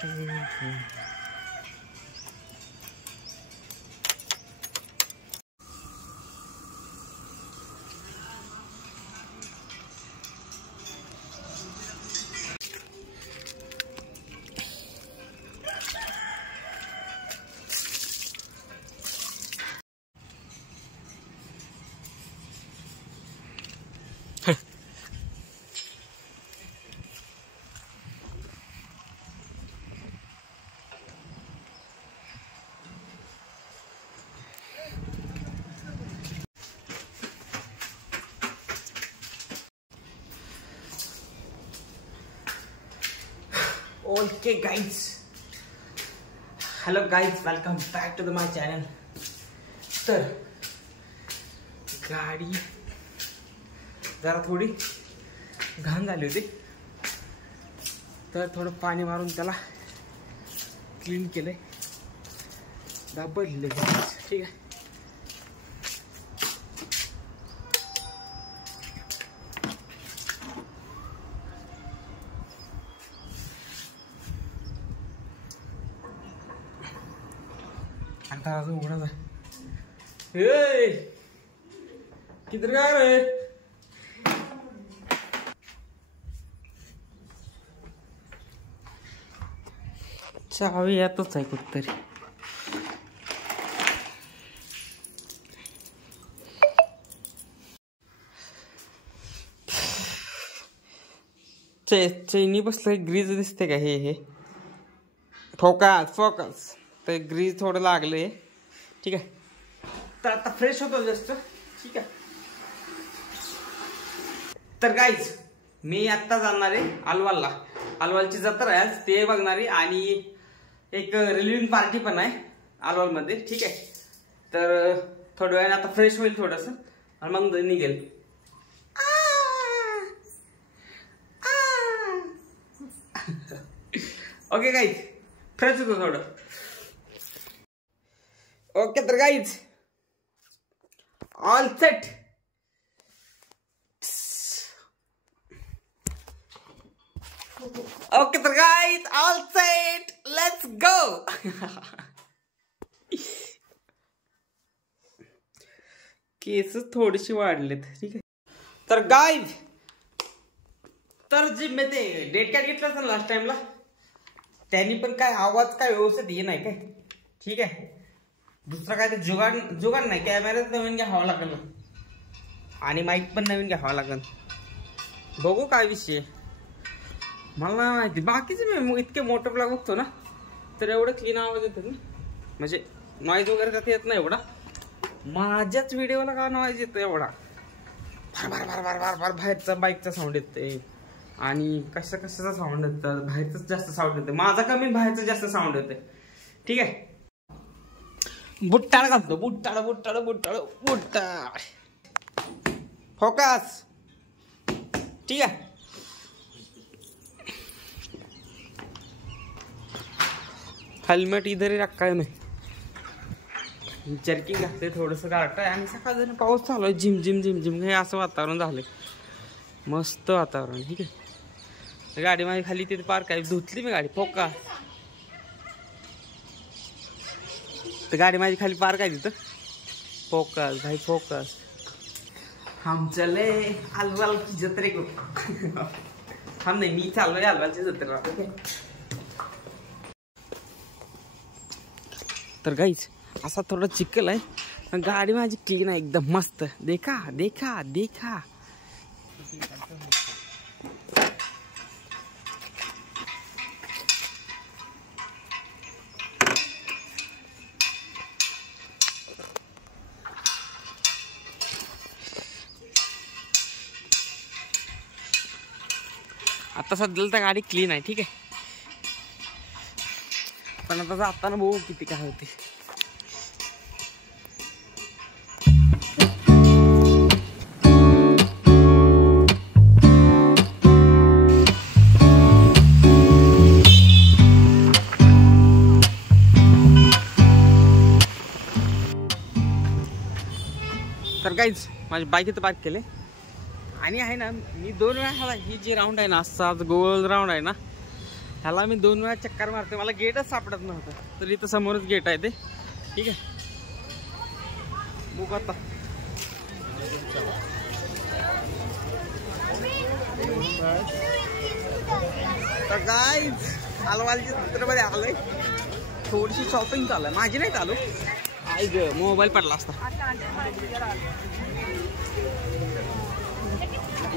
Okay guys, hello guys, welcome back to my channel. तर गाडी जरा थोडी घाण झाली होती, तर थोडं पाणी मारून त्याला क्लीन केलंय, दाबले. ठीक आहे. आता अजून उघडा किधर गा रे? चावी यातच आहे कुठतरी. चैनी बसलं, ग्रीज दिसते का? हे फोकस फोकस तर ग्रीज थोडं लागले. ठीक आहे. तर आता फ्रेश होतो जस्ट. ठीक आहे. तर गाईज मी आत्ता जाणार आहे अलवालला. अलवालची जत्रा आहे आज, ते बघणार आहे आणि एक रिलिव्हिंग पार्टी पण आहे अलवाल मध्ये. ठीक आहे. तर थोड्या वेळाने आता फ्रेश होईल थोडस आणि मग निघेल. ओके गाईज, फ्रेश होतो थोडं. ओके तर गाईज ऑल सेट. ओके तर guys all set, let's go. Case थोडीशी वाढलेत. ठीक आहे. तर गाईज, तर जे मी ते डेट कॅट घेतलं होतं लास्ट टाइमला, त्यांनी पण काय आवाज काय व्यवस्थित ये नाही काय. ठीक आहे. दुसरा काय ते जुगाड नाही, कॅमेराच नवीन घ्यावा लागेल आणि माईक पण नवीन घ्यावा लागेल. बघू काय विषय, मला नाही माहिती. बाकीचे मी इतके मोठे ब्लॉग बघतो ना, तर एवढं क्लीन आवाज येतात ना, म्हणजे नॉईज वगैरे त्यात येत नाही एवढा. माझ्याच व्हिडिओला का नॉईज येतो एवढा? फार फार फार फार फार बाहेरचा बाईकचा साऊंड येते आणि कशाचा साऊंड येतं. बाहेरच जास्त साऊंड येते माझा, कमी बाहेरचं जास्त साऊंड येते. ठीक आहे. बुट्टाळ घालतो, बुट्टाळ बुट्टाळ बुट्टाळ बुट्टाळ. फोकस. ठीक आहे. हेल्मेट इधर ही रखा है मैं. जर्किंग घातले, थोडंसं गारठ आहे आणि सकाळ पाऊस चालू आहे. झिम झिम झिम झिम हे असं वातावरण झालंय, मस्त वातावरण. ठीक आहे. गाडी माझी खाली तिथे पार्क आहे, धुतली मी गाडी. फोकस. तर गाडी माझी खाली पार्क आहे तिथं. फोकस भाई फोकस. हम चले अलवाल की जत्रे को. हम नाही, मी चाललोय अलवालची जत्रेला. ओके. तर गाईज असा थोडा चिखल आहे, गाडी माझी क्लीन आहे एकदम मस्त. देखा देखा देखा. आता सध्याला तर गाडी क्लीन आहे. ठीक आहे. पण आता जाताना बघू किती काय होते. तर गाईज माझी बाईक इथं पार्क केले आणि आहे ना, मी 2 वेळा ही जी राऊंड आहे ना, असा गोल राऊंड आहे ना, ह्याला मी 2 वेळा चक्कर मारते, मला गेटच सापडत नव्हतं. तर इथं समोरच गेट आहे ते. ठीक आहे, बघू आता. तर गाईज अलवालच्या चित्रमध्ये आलोय. थोडीशी शॉपिंग चालू आहे, माझी नाही चालू. आई ग, मोबाईल पडला असता.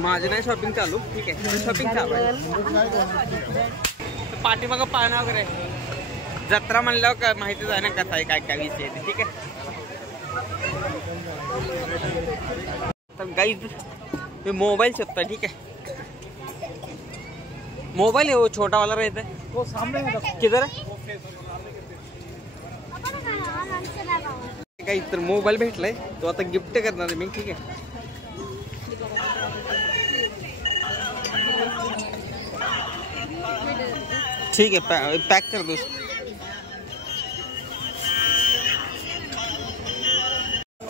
माझी नाही शॉपिंग चालू. ठीक आहे, शॉपिंग चालू आहे. पाठीमागं पाहणं वगैरे जत्रा म्हणल्यावर काय माहितीच आहे ना कसा आहे, काय काय विषय आहे. ठीक आहे, तर गाईज मी मोबाईल शोधतोय. ठीक आहे, मोबाइल है वो छोटा वाला रहता है, वो सामने किधर है. काही तर मोबाईल भेटलाय, तो आता गिफ्ट करणार आहे मी. ठीक आहे, ठीक है, पैक कर दो.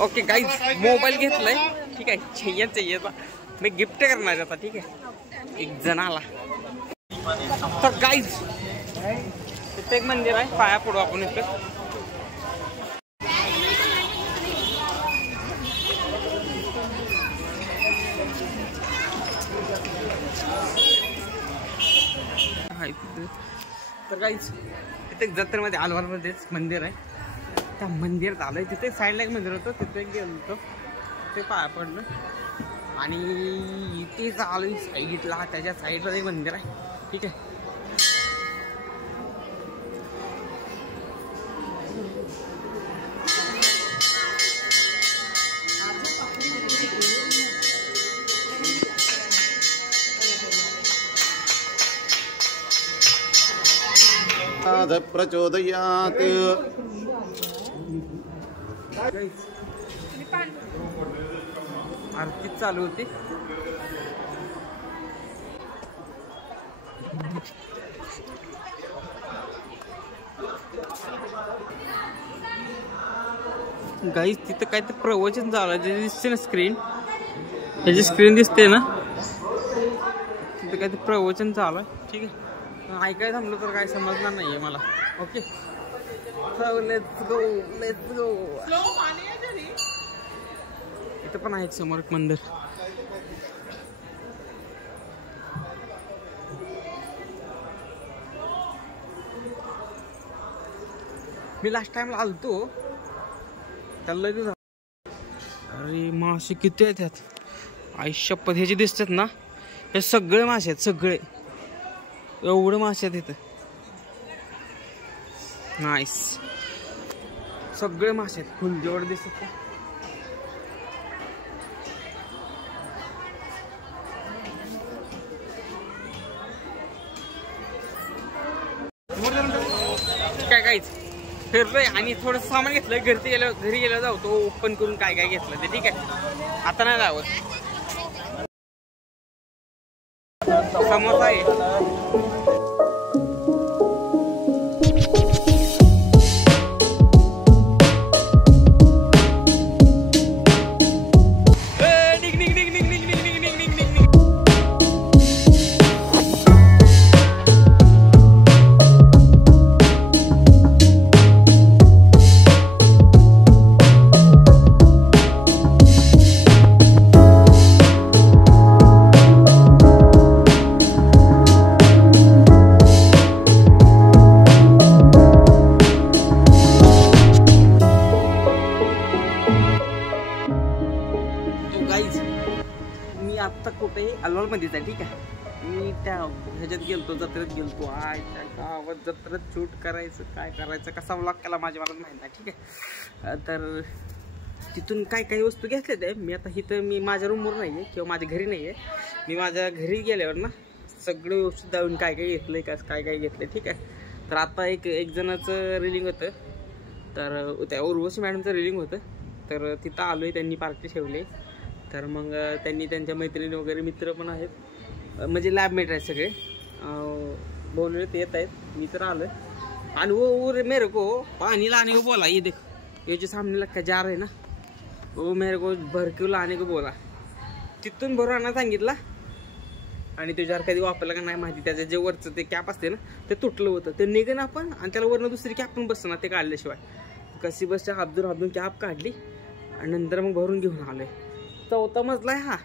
ओके गाइस, मोबाईल घेतलाय. ठीक आहे, चाहिए मी गिफ्ट करणार आता. ठीक आहे, एक जणाला. तर गाइस इथे एक मंदिर आहे, पाया पडू आपण इथं. तर गाइस इथे जत्रेमध्ये अलवारमध्येच मंदिर आहे. त्या मंदिरात आलोय. तिथे साईडला एक मंदिर होतं, तिथे गेलो होतो, ते पाया पडलं. आणि इथेच आलोय साईडला, त्याच्या साईडला एक मंदिर आहे. ठीक आहे, प्रचोदयात्. आरती चालू होती. गाईस तिथं काय ते प्रवचन झालं, जे दिसते ना स्क्रीन, त्याची स्क्रीन दिसते ना, तिथं काय ते प्रवचन चालू आहे. ठीक आहे, ऐकाय थांबलं तर काय समजणार नाहीये मला. Okay, let's go let's go. इथं पण आहे समोर एक मंदिर. मी लास्ट टाइमला आलतो त्याला लगेच. अरे मासे किती आहेत ह्यात, आयुष्यपत. हे जे दिसतात ना, हे सगळे मासे आहेत, सगळे एवढे मासे आहेत इथं. नाईस, सगळे मासे आहेत, फुल जेवढे दिसत. काय काहीच फिरलोय आणि थोडं सामान घेतलं. घरी गेलो जाऊ तो ओपन करून काय काय घेतलं ते. ठीक आहे, आता नाही जावं. समोसा आहे. आत्ता कुठे अलवारमध्येच आहे. ठीक आहे, मी त्या ह्याच्यात गेलतो, जत्रेत गेलतो. त्या गावात जत्रेत शूट करायचं, काय करायचं, कसा व्लॉग केला माझ्या मला माहीत नाही. ठीक आहे, तर तिथून काय काही वस्तू घेतल्या त्या. मी आता इथं मी माझ्या रूमवर नाही आहे किंवा माझ्या घरी नाही आहे. मी माझ्या घरी गेल्यावर ना सगळे वस्तू जाऊन काय काय घेतलं आहे, काय काय घेतलं. ठीक आहे, तर आता एक जणाचं रिलिंग होतं, तर त्या उर्वशी मॅडमचं रिलिंग होतं. तर तिथं आलो आहे, त्यांनी पार्टी ठेवली. तर मग त्यांनी त्यांच्या मैत्रिणी वगैरे मित्र पण आहेत, म्हणजे लॅबमेट आहेत सगळे, बोलवले येत आहेत. मी तर आलो आहे. आणि वो रे मेरे को पानी लाने को बोला. ये देख, ये जो सामने लगा जार है ना, वो मेरे को भर के लाने को बोला. तिथून भरून आणा सांगितला. आणि तो जार कधी वापरला का नाही माहिती. त्याचं जे वरचं ते कॅप असते ना ते तुटलं होतं, ते निघेन आपण आणि त्याला वरनं दुसरी कॅप पण बसतं ना ते काढल्याशिवाय. कशी बसच्या हाबदून कॅप काढली आणि नंतर मग भरून घेऊन आलोय. 4था मजला आहे हा,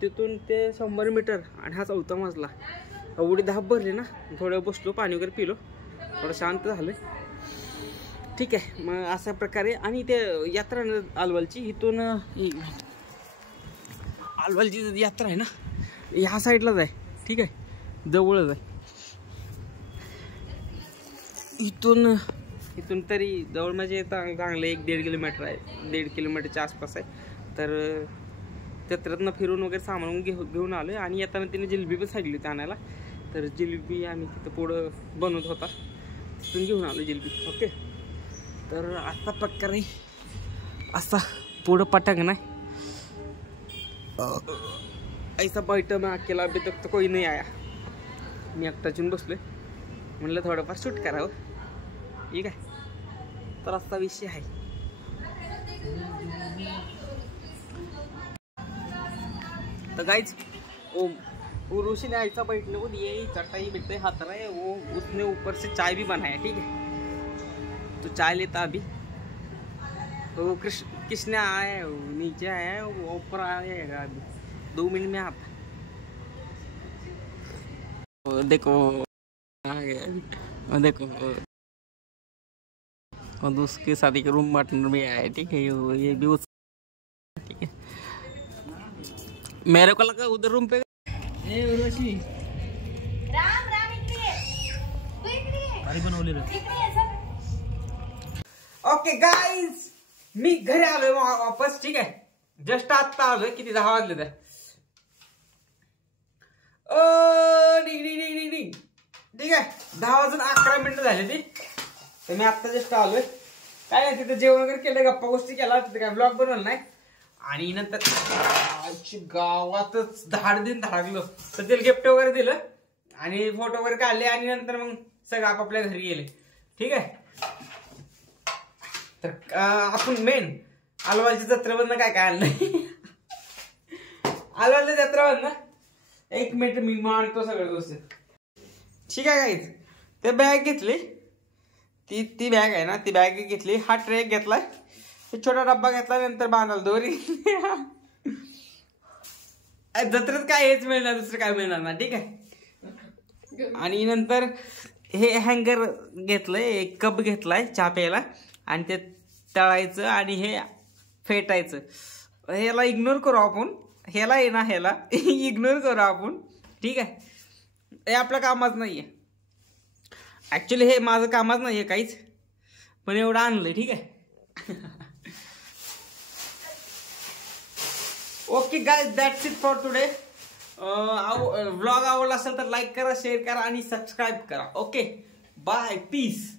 तिथून ते 100 मीटर आणि हा 4था मजला. एवढी धाप भरली ना, थोडं बसलो पाणी वगैरे पिलो, थोडं शांत झालं. ठीक आहे, मग अशा प्रकारे. आणि ते यात्रा अलवालची इथून अलवालची यात्रा आहे ना ह्या साईडलाच आहे. ठीक आहे, जवळच आहे. इथून तरी जवळ म्हणजे चांगलं 1-1.5 किलोमीटर आहे, 1.5 किलोमीटरच्या आसपास आहे. तर जत्रेतनं फिरून वगैरे सामान घेऊन आलो आहे. आणि येताना तिने जिलेबी पण सांगितली होती आणायला, तर जिलेबी आम्ही तिथं पुढं बनवत होता तिथून घेऊन आलो जिलेबी. ओके, तर असा प्रकारे असा पुढं पटांगण आहे. ऐसा बैठा मैं अकेला, अभी तक तो कोई नहीं आया. मी एकटाच येऊन बसलोय, म्हणलं थोडंफार शूट करावं. ठीक आहे, तर असा विषय आहे. तो गाइस वो उर्वशी ने ऐसा बैठने को दिया है, चटाई बिल्कुल हाथ रहा है वो, उसने ऊपर से चाय भी बनाया. ठीक है, तो चाय लेता अभी. तो किसने आया है, नीचे आया है, वो ऊपर आएगा अभी 2 मिनट में आता. देखो आ गया, देखो और उसके साथ एक रूम पार्टनर भी आया है. ठीक है, ये भी उस. ठीक है, मेरे को लगा उधर रूम पे. उर्वशी राम राम इकडे बनवले. ओके गाइस, मी घरी आलोय वापस. ठीक आहे, जस्ट आता आलोय. किती 10 वाजले तर. ठीक आहे, 10 वाजून 11 मिनिटं झाली ती. तर मी आत्ता जस्ट आलोय. काय नाही, तिथे जेवण वगैरे केलं, गप्पा गोष्टी केला, तिथे काय ब्लॉग बनवला नाही. आणि नंतर गावातच धाडदिन धडकलो. तर तिला गिफ्ट वगैरे दिलं आणि फोटो वगैरे काढले आणि नंतर मग सगळं आपापल्या घरी गेले. ठीक आहे, तर आपण मेन अलवालच्या जत्रेमधनं काय काय आणलं. अलवालच्या जत्रेमधनं 1 मिनिट मी मांडतो सगळं गोष्टी. ठीक आहे गाईज, ते बॅग घेतली, ती बॅग आहे ना, ती बॅग घेतली. हा ट्रे घेतलाय, छोटा डब्बा घेतला, नंतर बांधाल दोरी. जत्रेत काय हेच मिळणार, दुसरं काय मिळणार ना. ठीक आहे, आणि नंतर हे हँगर घेतलंय, एक कप घेतलाय चहा प्यायला आणि ते तळायचं आणि हे फेटायचं. ह्याला इग्नोर करू आपण, ह्याला आहे ना ह्याला इग्नोर करू आपण. ठीक आहे, हे आपलं कामच नाहीये. ऍक्च्युली हे माझं कामच नाहीये काहीच, पण एवढं आणलंय. ठीक आहे. Okay guys, that's it for today. Vlog आवडला असेल तर लाईक करा, शेअर करा आणि सबस्क्राईब करा. Okay, bye, piece.